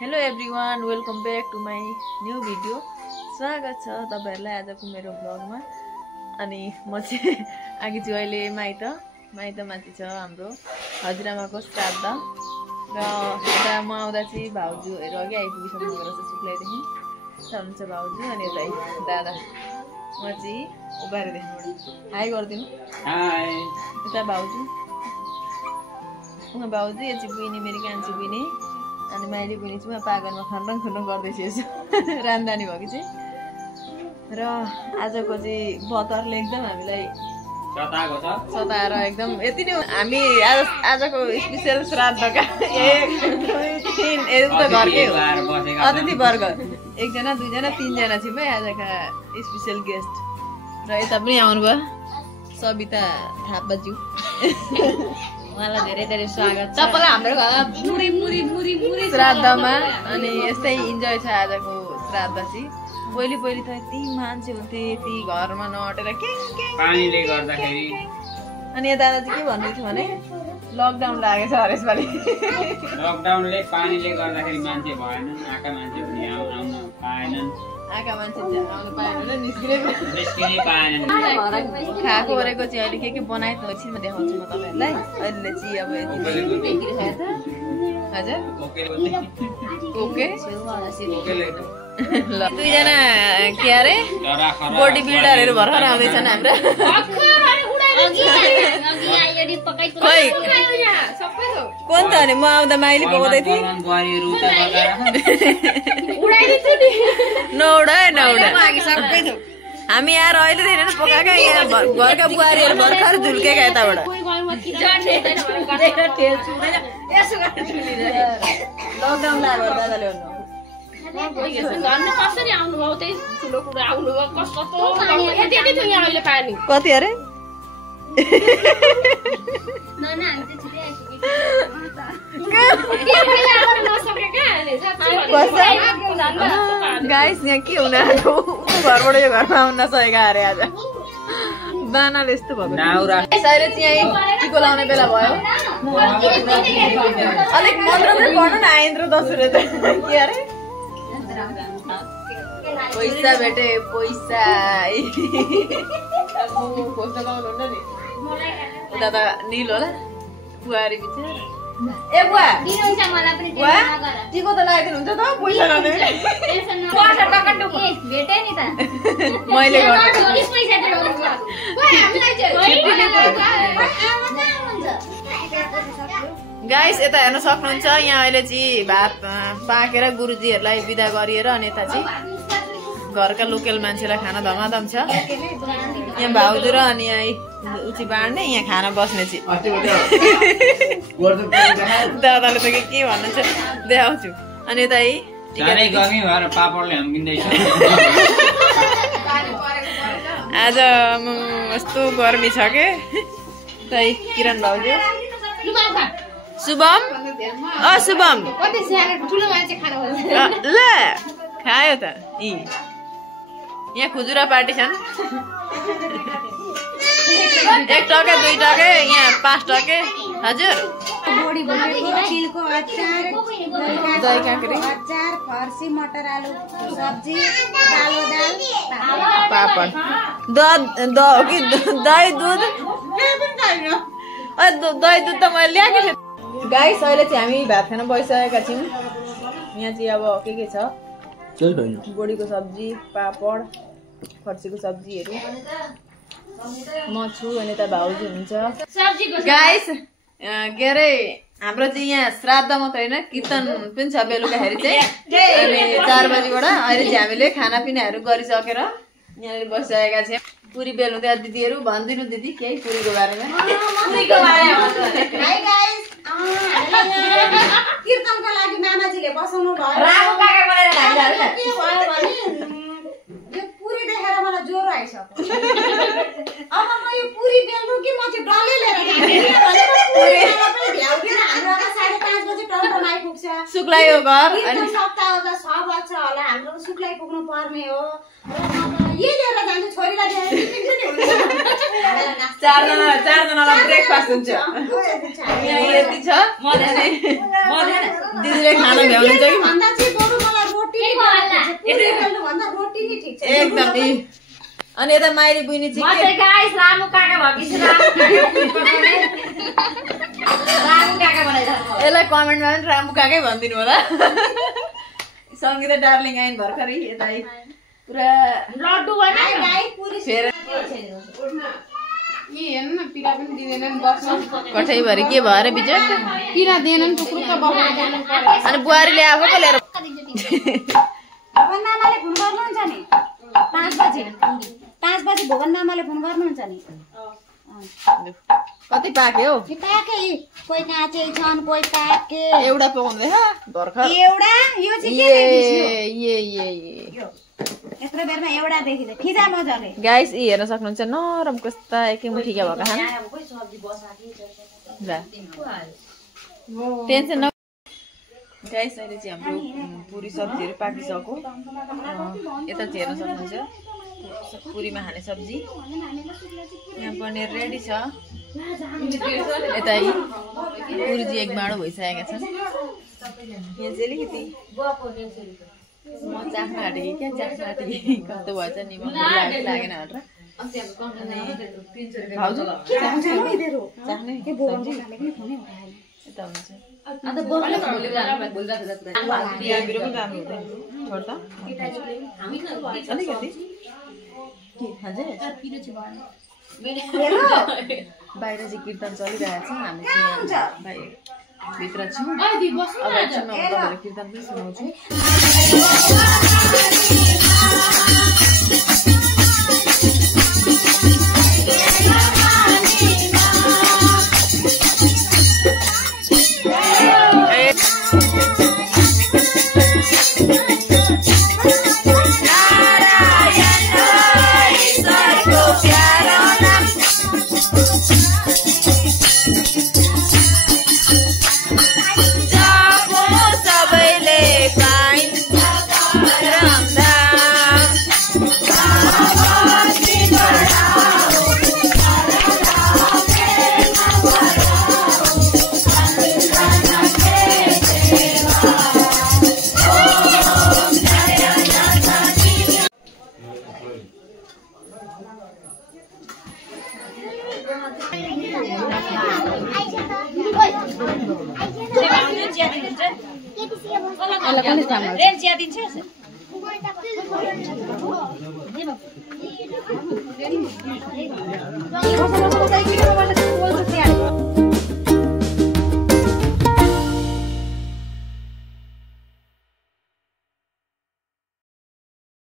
Hello everyone, welcome back to my new video. स्वागत छ तपाईहरुलाई आजको मेरो ब्लगमा। अनि म चाहिँ आगे छु अहिले माइतमा छ हाम्रो हजुरआमाको श्राद्ध र यता म आउँदा चाहिँ भाउजूहरु अघि आइपुगिसक्नु भएको रहेछ सुक्लाइदेखि हुनुहुन्छ भाउजू। अनि यता दादा म चाहिँ उभारे देख्नु हाई गर्दिनु। हाई यता भाउजू भाउजू यो चाहिँ बुइनी मेरो कान्छी बुइनी अनि मैले पनि चाहिँ पागरमा खन्डङ गर्दैछु यसो रामदानी भएको चाहिँ। र आजको चाहिँ बतरले एकदम हामीलाई सताएर एकदम यति नै हामी आजको स्पेशल श्राद्धका घरकै हो अतिथि वर्ग एकजना दुईजना तीनजना छौँ है आजका स्पेशल गेस्ट। र यता पनि आउनुभयो सबिता थापाज्यू, उहाँलाई धेरै धेरै स्वागत छ तपाईँलाई हाम्रो घरमा श्राद्धमा। अनि यस्तै इन्जोय छ आजको श्राद्ध चाहिँ। पहिले त यति मान्छे हुन्थे यति घरमा नअटेर पानीले गर्दाखेरि। अनि यो दादा चाहिँ के भन्दै थियो भने लकडाउन लागेछ अरे यसपालि। लकडाउनले पानीले गर्दाखेरि मान्छे भएनन्, आएका मान्छे पनि आउन पाएनन्, आएका मान्छे आउनु पाएनन्, निस्किनै पाएनन्। खाएको ओरेको चाहिँ अहिले के बनाए त एकछिनमा देखाउँछु म तपाईँहरूलाई। अहिले चाहिँ अब हजुर ओके ल दुईजना के अरे बडी बिल्डरहरू भर्खर आउँदैछन् हाम्रा। खै कोन त भने म आउँदा माइली पकाउँदै थिएँ। नउडा सबै थोक हामी यहाँ अहिले धेरै पकाएका यहाँ घरका बुहारीहरू भर्खर झुल्केका यताबाट। लकडाउन लाग्यो दादाले कति अरे गाइस यहाँ के हुन आएको घरबाट यो घरमा आउन नसकेका अरे आज बानाले यस्तो भएको। अहिले चाहिँ टिको लाउने बेला भयो। अलिक मन्त्र पनि पढ्नु न आइन्द्र दसुरे त के अरे पैसा भेटे पैसा खोज्न पाउनुहुन्न नि। उता त निल होला बुहारी बिचरा। ए बुवा टिको त लगाइदिनु हुन्छ त पैसा लाने मैले गाइस यता हेर्न सक्नुहुन्छ यहाँ अहिले चाहिँ भात पाकेर गुरुजीहरूलाई बिदा गरिएर अनि यता चाहिँ घरका लोकल मान्छेलाई खाना धमाधम छ। यहाँ भाउजू र अनि यहाँ उची बाँड्ने यहाँ खाना बस्ने चाहिँ दादाले त के भन्नुहुन्छ देखाउँछु। अनि यता आज यस्तो गर्मी छ के तै किरण भाउजू शुभम शुभम ल खायो त यहाँ खुजुरा पार्टी छन्। 1 टके 2 टके यहाँ 5 टके हजुर। दही काँक्री अचार फर्सी मटर आलु सब्जी कालो दाल पापड दही दुध दही दुध त मैले ल्याएको थिएँ। गाइस अहिले चाहिँ हामी भात खान बसिसकेका छौँ। यहाँ चाहिँ अब के छ बोडीको सब्जी पापड फर्सीको सब्जीहरू म छु अनि त भाउजू हुनुहुन्छ। गाइस के अरे हाम्रो चाहिँ यहाँ श्राद्ध मात्र होइन कीर्तन पनि छ बेलुकाखेरि चाहिँ। अनि 4 बजीबाट अहिले चाहिँ हामीले खानापिनाहरू गरिसकेर यहाँनिर बसिसकेका छौँ। पुरी बेल्नुहुँदै दिदीहरू भनिदिनु दिदी केही पुरीको बारेमा। कीर्तनको लागि मामाजीले बसाउनु भयो। यो पुरी देखेर मलाई ज्वरो आइसक्यो। अब म यो पुरी बेल्नु कि म चाहिँ डल्लै लिएर हाम्रो 5:30 बजे टमटम आइपुग्छ। सुक्लाइ हो घर अनि सप्ताहमा 6 बज्छ होला हाम्रो सुक्लाइ पुग्नु पर्ने हो। ये लिएर जान्छु छोरीलाई चारजनालाई ब्रेकफास्ट हुन्छ यहाँ यति छ दिदीले खाना भ्याउनुहुन्छ कि भन्दा चाहिँ बरु मलाई रोटी भन्दा रोटी नै ठिक छ एकदम अनि यता माइली बुइनी चाहिँ गाइस रामु काका भकिस रामु काका बनाइराख्नु यसलाई कमेन्टमा पनि रामु काकै भनिदिनु होला सङ्गीता डार्लिङ आइन भर्खरै यता पुरा लड्डु बनाइ गाई पुरी फेर ये हेर्नु न पिरा पनि दिँदैनन् बस्न कठैभरि के भएर बिजय पिरा दिएनन् टुक्रुक्क बस्न अनि बुहारीले आफू पो लिएर भगवान नामाले फोन गर्नुहुन्छ नि 5 बजे भगवान नामाले फोन गर्नुहुन्छ नि कति पाके हो पाके कोही काँचै छन् कोही पाके एउटा पकाउँदै भर्खर एउटा यो चाहिँ के ये यत्रो बेरमा एउटा देखिन्छ खिजा मजाले गाइस यी हेर्न सक्नुहुन्छ नरम कस्ता एकै मुठीका भएका छन् टेन्सन न गाइस अहिले चाहिँ हाम्रो पुरी सब्जीहरू पाकिसक्यो यता चाहिँ हेर्न सक्नुहुन्छ पुरीमा खाने सब्जी यहाँ पनिर रेडी छ यता पुरी चाहिँ एक बाँडो भइसकेका छन् यहाँ चाहिँ अलिकति म चाख्न आँटेँ क्या चाख्न आँटेँ कस्तो भएछ नि लागेन भनेर भाउजू चाख्ने यता हुन्छ बिहाबिरो पनि राम्रो हुँदैन छोड त अलिकति बाहिर चाहिँ कीर्तन चलिरहेको छ हामी चाहिँ भित्र छौँ अब एकछिनमा म तपाईँलाई कीर्तन पनि सुनाउँछु चिया दिन्छ